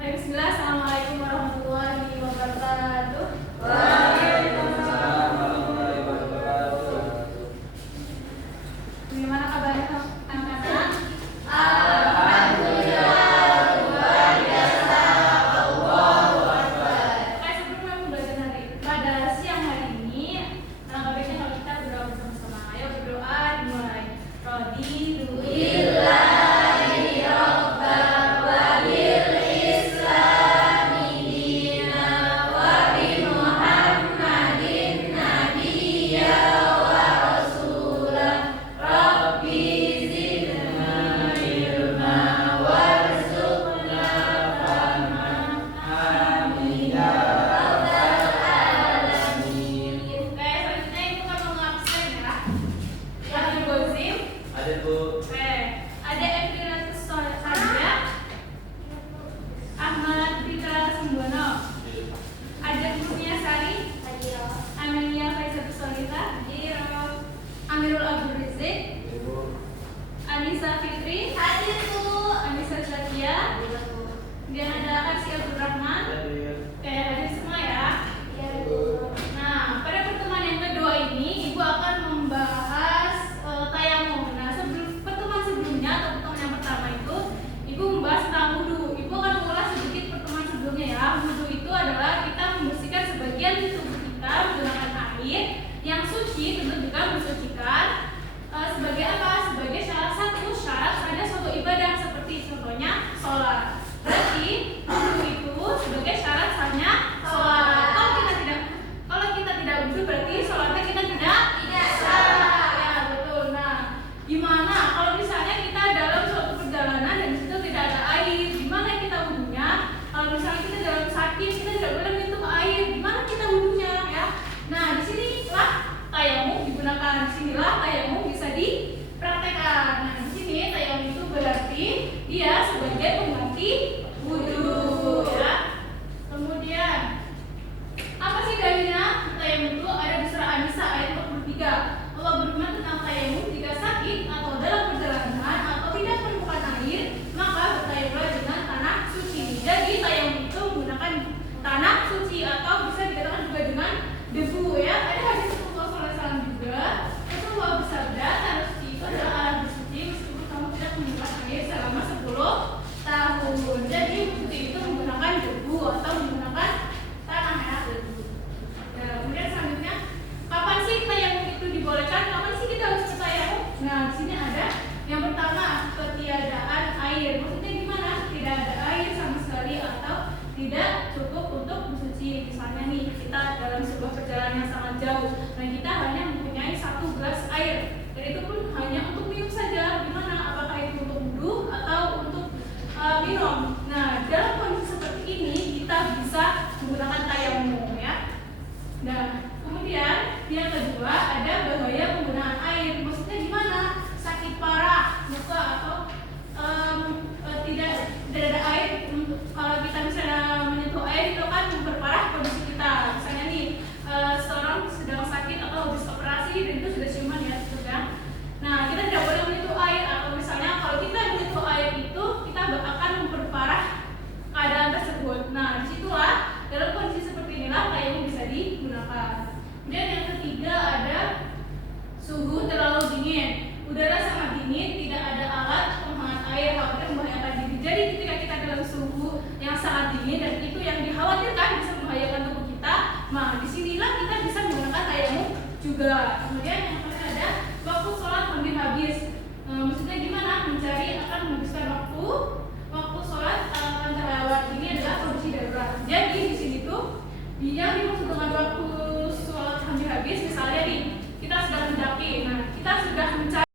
Baik, bismillah. Assalamualaikum warahmatullahi wabarakatuh. Waalaikumsalam warahmatullahi wabarakatuh. Bagaimana kabarnya anak-anak? Alhamdulillah, luar biasa. Allahu Akbar. Oke, sebelum aku belajar pada siang hari ini, alangkah baiknya kalau kita berdoa bersama-sama. Ayo berdoa, dimulai. Raditu Billahi Rabbal wa bil Islami dina wa bi Muhammadin nabiyya wa rasulah. Rabbi zidna ilma warzuqna fahma. Amin ya rabbal alamin. Oke, selanjutnya ibu akan mengabsen ya. Yang Gozim. Ada Bu. Oke, ada Evrinatus Saja, Ahmad Fitra Sembono, ada Kurnia Sari, Amelia Faisatus Solita, Amirul Abdul Rizik, Anissa Fitri, Anissa Zakia, dan ada Arsi Abdul Rahman. Oke, hadir semua ya. Nah, pada pertemuan yang kedua ini, Ibu akan membahas tayamum. Nah, pertemuan sebelumnya atau pertemuan yang pertama itu, Ibu membahas tentang wudhu. Ibu akan mengulas sedikit pertemuan sebelumnya ya. Wudhu itu adalah kita membersihkan sebagian tubuh kita menggunakan air yang suci, tentu juga mensucikan. Sebagai apa? Sebagai salah satu syarat ada suatu ibadah seperti contohnya sholat. Berarti wudhu itu sebagai syarat sahnya sholat. Kalau kita tidak wudhu berarti sholatnya kita tidak sah. Ya betul. Nah, gimana kalau misalnya kita dalam suatu perjalanan dan di situ tidak ada air, gimana kita wudhunya? Kalau misalnya kita dalam sakit kita tidak boleh minum air, gimana kita wudhunya ya? Nah, disinilah tayamum digunakan. Disinilah tayamum bisa dipraktekkan. Nah, di sini tayamum itu berarti dia sebagai pengganti wudhu ya. Kemudian apa sih dalilnya? Tayamum itu ada di surah An-Nisa ayat 43. Allah berfirman tentang tayamum, jika sakit atau dalam perjalanan atau tidak menemukan air, maka bertayamumlah dengan tanah suci. Jadi tayamum itu menggunakan tanah suci atau bisa dikatakan juga dengan debu ya. Ada hadis Rasulullah SAW juga. Rasulullah bersabda, tanah suci itu adalah alat bersuci meskipun kamu tidak menemukan air selama 10 tahun. Jadi suci itu menggunakan debu atau menggunakan tanah ya, debu. Nah, kemudian selanjutnya, kapan sih tayamum itu dibolehkan? Kapan sih kita harus bertayamum? Nah, di sini ada yang pertama, ketiadaan air. Maksudnya gimana? Tidak ada air sama sekali atau tidak cukup untuk bersuci. Misalnya nih, kita dalam sebuah perjalanan yang sangat jauh, dan kita hanya mempunyai 1 gelas air, dan itu pun hanya untuk minum saja. Gimana? Apakah itu untuk wudhu atau untuk minum? Nah, dalam kondisi seperti ini kita bisa menggunakan tayamum ya. Nah, kemudian yang kedua ada bahaya penggunaan air. Maksudnya gimana? Sakit parah, luka atau tidak ada air. Kalau kita misalnya menyentuh air itu kan memperparah kondisi kita. Misalnya nih seorang sedang sakit atau habis operasi dan itu sudah ciuman ya, gitu kan. Nah, kita tidak boleh menyentuh air, atau misalnya kalau kita menyentuh air itu kita akan memperparah keadaan tersebut. Nah, disitulah dalam kondisi seperti inilah tayamum bisa digunakan. Kemudian yang ketiga ada suhu terlalu dingin. Udara sangat dingin, tidak ada alat penghangat air, khawatir membahayakan diri. Jadi ketika kita dalam suhu yang sangat dingin dan itu yang dikhawatirkan bisa membahayakan tubuh kita, nah disinilah kita bisa menggunakan tayamum juga.